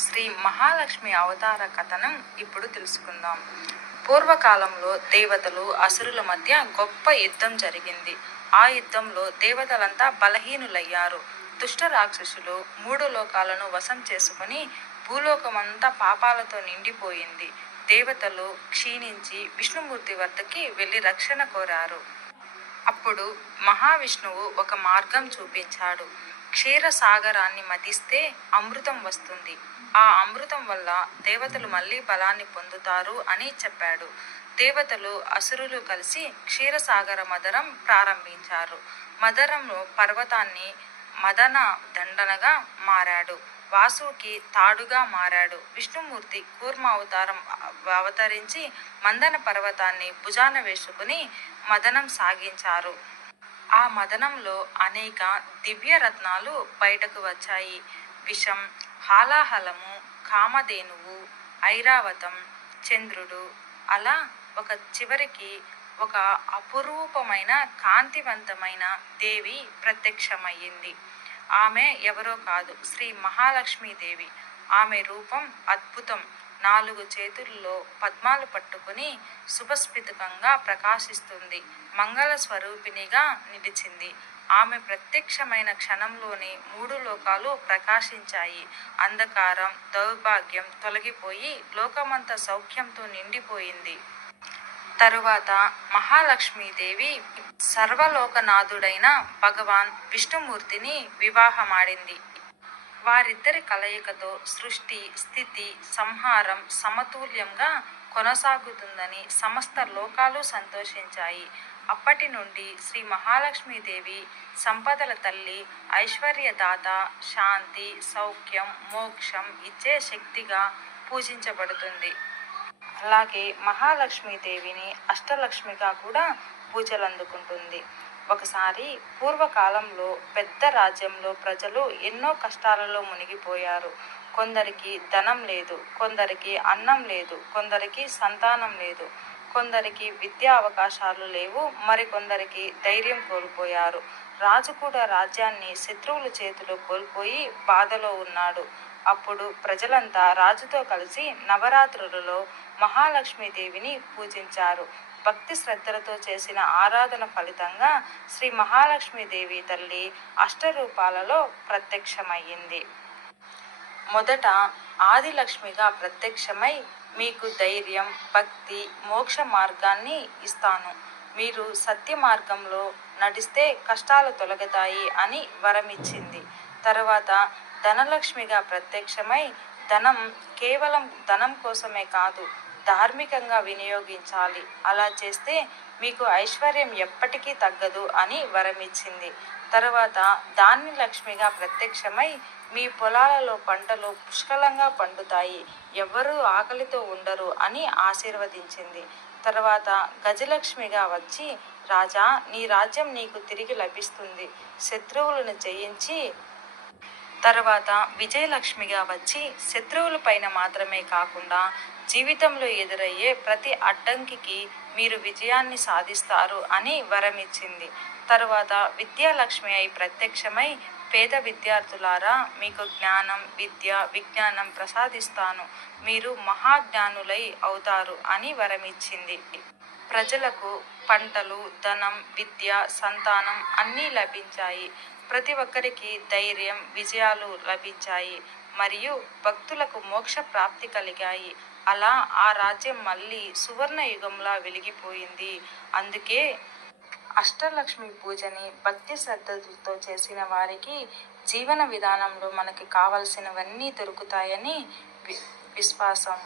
శ్రీ మహాలక్ష్మి అవతార కథనం ఇప్పుడు తెలుసుకుందాం. పూర్వకాలంలో దేవతలు అసురుల మధ్య గొప్ప యుద్ధం జరిగింది. ఆ యుద్ధంలో దేవతలంతా బలహీనులయ్యారు. దుష్ట రాక్షసులు మూడు లోకాలను వశం చేసుకుని భూలోకమంతా పాపాలతో నిండిపోయింది. దేవతలు క్షీణించి విష్ణుమూర్తి వద్దకి వెళ్ళి రక్షణ కోరారు. అప్పుడు మహావిష్ణువు ఒక మార్గం చూపించాడు. క్షీరసాగరాన్ని మతిస్తే అమృతం వస్తుంది. ఆ అమృతం వల్ల దేవతలు మళ్ళీ బలాన్ని పొందుతారు అని చెప్పాడు. దేవతలు అసురులు కలిసి క్షీరసాగర మదరం ప్రారంభించారు. మదరంలో పర్వతాన్ని మదన దండనగా మారాడు. వాసుకి తాడుగా మారాడు. విష్ణుమూర్తి కూర్మ అవతారం అవతరించి మందన పర్వతాన్ని భుజాన వేసుకుని మదనం సాగించారు. ఆ మదనంలో అనేక దివ్య రత్నాలు బయటకు వచ్చాయి. విషం హాలాహలము కామధేనువు ఐరావతం చంద్రుడు అలా ఒక చివరికి ఒక అపురూపమైన కాంతివంతమైన దేవి ప్రత్యక్షమయ్యింది. ఆమె ఎవరో కాదు శ్రీ మహాలక్ష్మీదేవి. ఆమె రూపం అద్భుతం. నాలుగు చేతుల్లో పద్మాలు పట్టుకుని శుభస్ఫితకంగా ప్రకాశిస్తుంది. మంగళ స్వరూపిణిగా నిలిచింది. ఆమె ప్రత్యక్షమైన క్షణంలోనే మూడు లోకాలు ప్రకాశించాయి. అంధకారం దౌర్భాగ్యం తొలగిపోయి లోకమంతా సౌఖ్యంతో నిండిపోయింది. తరువాత మహాలక్ష్మీదేవి సర్వలోకనాథుడైన భగవాన్ విష్ణుమూర్తిని వివాహమాడింది. వారిద్దరి కలయికతో సృష్టి స్థితి సంహారం సమతుల్యంగా కొనసాగుతుందని సమస్త లోకాలు సంతోషించాయి. అప్పటి నుండి శ్రీ మహాలక్ష్మీదేవి సంపదల తల్లి ఐశ్వర్యదాత శాంతి సౌఖ్యం మోక్షం ఇచ్చే శక్తిగా పూజించబడుతుంది. అలాగే మహాలక్ష్మీదేవిని అష్టలక్ష్మిగా కూడా పూజలు అందుకుంటుంది ఒకసారి పూర్వకాలంలో పెద్ద రాజ్యంలో ప్రజలు ఎన్నో కష్టాలలో మునిగిపోయారు. కొందరికి ధనం లేదు కొందరికి అన్నం లేదు కొందరికి సంతానం లేదు కొందరికి విద్యా అవకాశాలు లేవు మరికొందరికి ధైర్యం కోల్పోయారు. రాజు కూడా రాజ్యాన్ని శత్రువుల చేతిలో కోల్పోయి బాధలో ఉన్నాడు. అప్పుడు ప్రజలంతా రాజుతో కలిసి నవరాత్రులలో మహాలక్ష్మీదేవిని పూజించారు. భక్తి శ్రద్ధలతో చేసిన ఆరాధన ఫలితంగా శ్రీ మహాలక్ష్మీదేవి తల్లి అష్టరూపాలలో ప్రత్యక్షమయ్యింది. మొదట ఆదిలక్ష్మిగా ప్రత్యక్షమై మీకు ధైర్యం భక్తి మోక్ష మార్గాన్ని ఇస్తాను. మీరు సత్య మార్గంలో నడిస్తే కష్టాలు తొలగుతాయి అని వరమిచ్చింది. తర్వాత ధనలక్ష్మిగా ప్రత్యక్షమై ధనం కేవలం ధనం కోసమే కాదు ధార్మికంగా వినియోగించాలి. అలా చేస్తే మీకు ఐశ్వర్యం ఎప్పటికీ తగ్గదు అని వరమిచ్చింది. తర్వాత దాన్ని లక్ష్మిగా ప్రత్యక్షమై మీ పొలాలలో పంటలు పుష్కలంగా పండుతాయి ఎవ్వరూ ఆకలితో ఉండరు అని ఆశీర్వదించింది. తర్వాత గజలక్ష్మిగా వచ్చి రాజా నీ రాజ్యం నీకు తిరిగి లభిస్తుంది. శత్రువులను జయించి తర్వాత విజయలక్ష్మిగా వచ్చి శత్రువుల పైన మాత్రమే కాకుండా జీవితంలో ఎదురయ్యే ప్రతి అడ్డంకికి మీరు విజయాన్ని సాధిస్తారు అని వరమిచ్చింది. తరువాత విద్యాలక్ష్మి అయి ప్రత్యక్షమై పేద విద్యార్థులారా మీకు జ్ఞానం విద్య విజ్ఞానం ప్రసాదిస్తాను. మీరు మహాజ్ఞానులై అవుతారు అని వరమిచ్చింది. ప్రజలకు పంటలు ధనం విద్య సంతానం అన్నీ లభించాయి. ప్రతి ఒక్కరికి ధైర్యం విజయాలు లభించాయి. మరియు భక్తులకు మోక్ష ప్రాప్తి కలిగాయి. అలా ఆ రాజ్యం మళ్ళీ సువర్ణ యుగంలా వెలిగిపోయింది. అందుకే అష్టలక్ష్మి పూజని భక్తి శ్రద్ధలతో చేసిన వారికి జీవన విధానంలో మనకి కావలసినవన్నీ దొరుకుతాయని వి- విశ్వాసం.